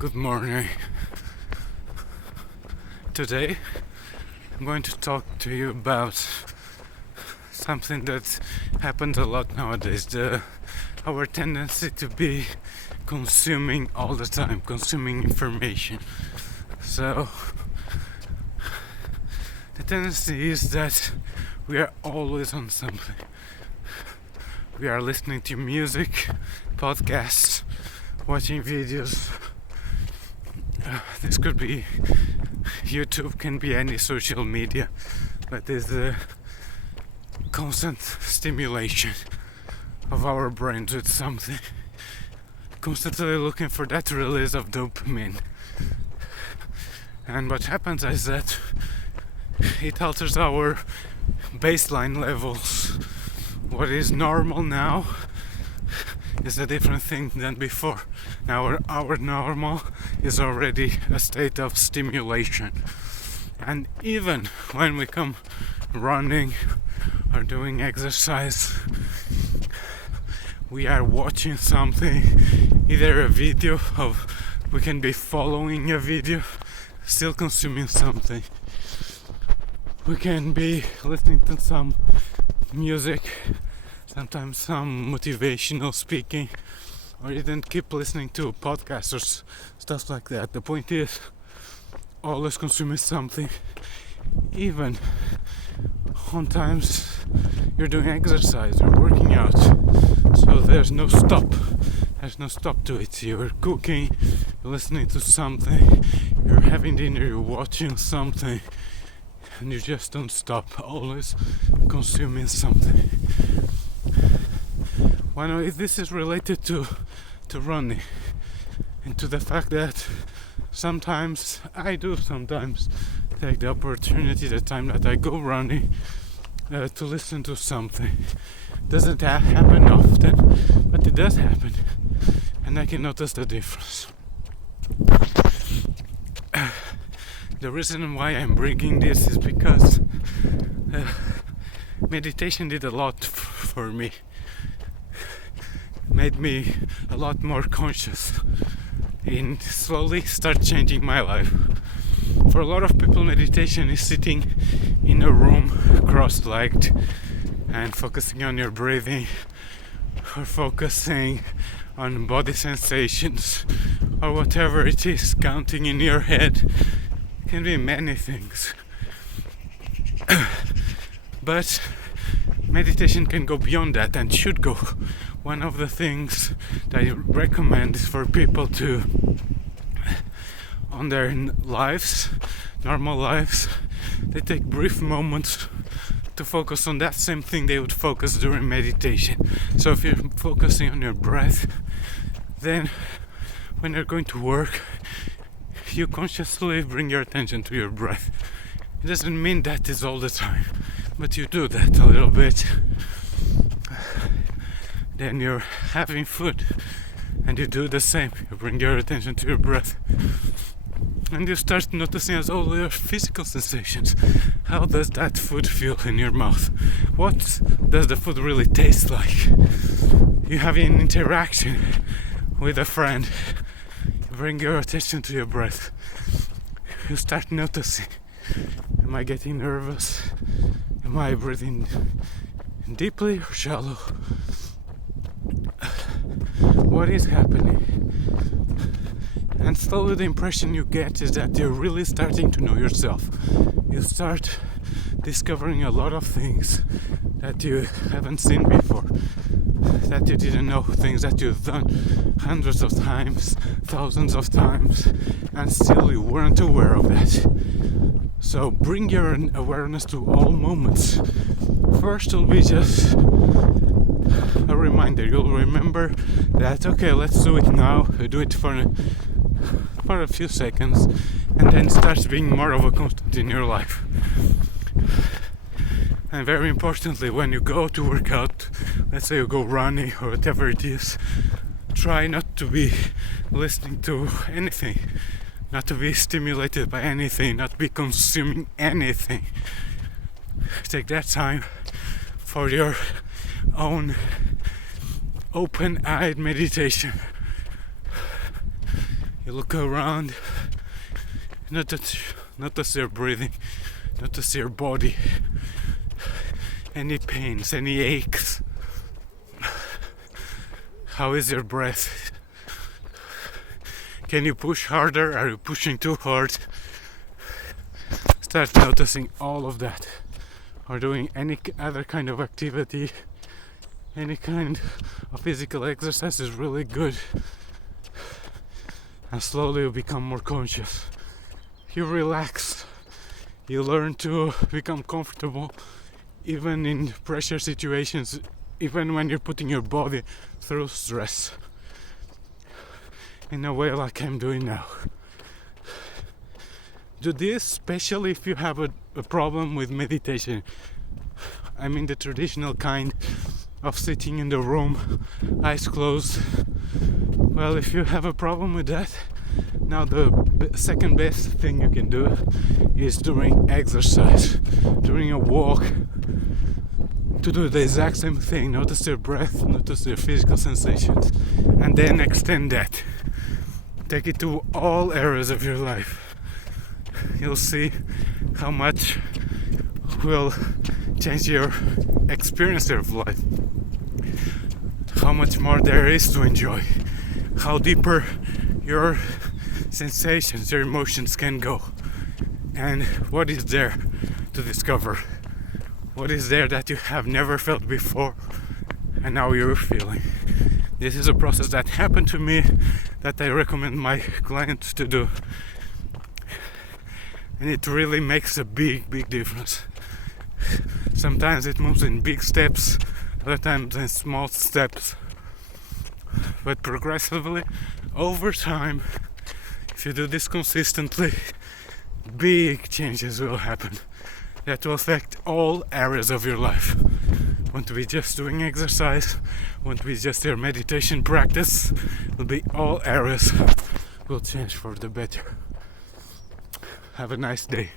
Good morning. Today I'm going to talk to you about something that happens a lot nowadays, our tendency to be consuming all the time, consuming information. So the tendency is that we are always on something. We are listening to music, podcasts, watching videos. This could be YouTube, can be any social media, but there's a constant stimulation of our brains with something, constantly looking for that release of dopamine. And what happens is that it alters our baseline levels. What is normal now is a different thing than before. Now our normal is already a state of stimulation, and even when we come running or doing exercise, we are watching something, either a video of, we can be following a video, still consuming something. We can be listening to some music, sometimes some motivational speaking, or even keep listening to podcasts or stuff like that. The point is, always consuming something, even on times you're doing exercise or working out. So there's no stop to it. You're cooking, you're listening to something, you're having dinner, you're watching something, and you just don't stop, always consuming something. This is related to running, and to the fact that sometimes take the opportunity, the time that I go running, to listen to something. Doesn't happen often, but it does happen, and I can notice the difference. The reason why I'm bringing this is because meditation did a lot for me. Made me a lot more conscious and slowly start changing my life. For a lot of people, meditation is sitting in a room cross-legged and focusing on your breathing, or focusing on body sensations, or whatever it is, counting in your head. It can be many things. But meditation can go beyond that, and should go. One of the things that I recommend is for people to, on their lives, normal lives, they take brief moments to focus on that same thing they would focus during meditation. So if you're focusing on your breath, then when you're going to work, you consciously bring your attention to your breath. It doesn't mean that is all the time, but you do that a little bit. Then you're having food, and you do the same. You bring your attention to your breath, and you start noticing as all your physical sensations. How does that food feel in your mouth? What does the food really taste like? You have an interaction with a friend. You bring your attention to your breath. You start noticing. Am I getting nervous? Am I breathing deeply or shallow? What is happening? And slowly the impression you get is that you're really starting to know yourself. You start discovering a lot of things that you haven't seen before, that you didn't know, things that you've done hundreds of times, thousands of times, and still you weren't aware of that. So bring your awareness to all moments. First will be just a reminder. You'll remember that, okay, let's do it now. Do it for a few seconds, and then starts being more of a constant in your life. And very importantly, when you go to work out, let's say you go running or whatever it is, try not to be listening to anything, not to be stimulated by anything, not be consuming anything. Take that time for your own open-eyed meditation. You look around, notice your breathing, notice your body, any pains, any aches. How is your breath? Can you push harder? Are you pushing too hard? Start noticing all of that. Or doing any other kind of activity, any kind of physical exercise is really good. And slowly you become more conscious. You relax. You learn to become comfortable even in pressure situations, even when you're putting your body through stress. In a way like I'm doing now. Do this especially if you have a problem with meditation. I mean the traditional kind of sitting in the room, eyes closed. Well, if you have a problem with that, now the second best thing you can do is during exercise, during a walk, to do the exact same thing. Notice your breath, notice your physical sensations, and then extend that. Take it to all areas of your life. You'll see how much will change your experience of life, how much more there is to enjoy, how deeper your sensations, your emotions can go, and what is there to discover, what is there that you have never felt before and now you're feeling. This is a process that happened to me that I recommend my clients to do, and it really makes a big difference. Sometimes it moves in big steps, other times in small steps, but progressively over time, if you do this consistently, big changes will happen that will affect all areas of your life. Won't be just doing exercise, won't be just your meditation practice, will be all areas will change for the better. Have a nice day.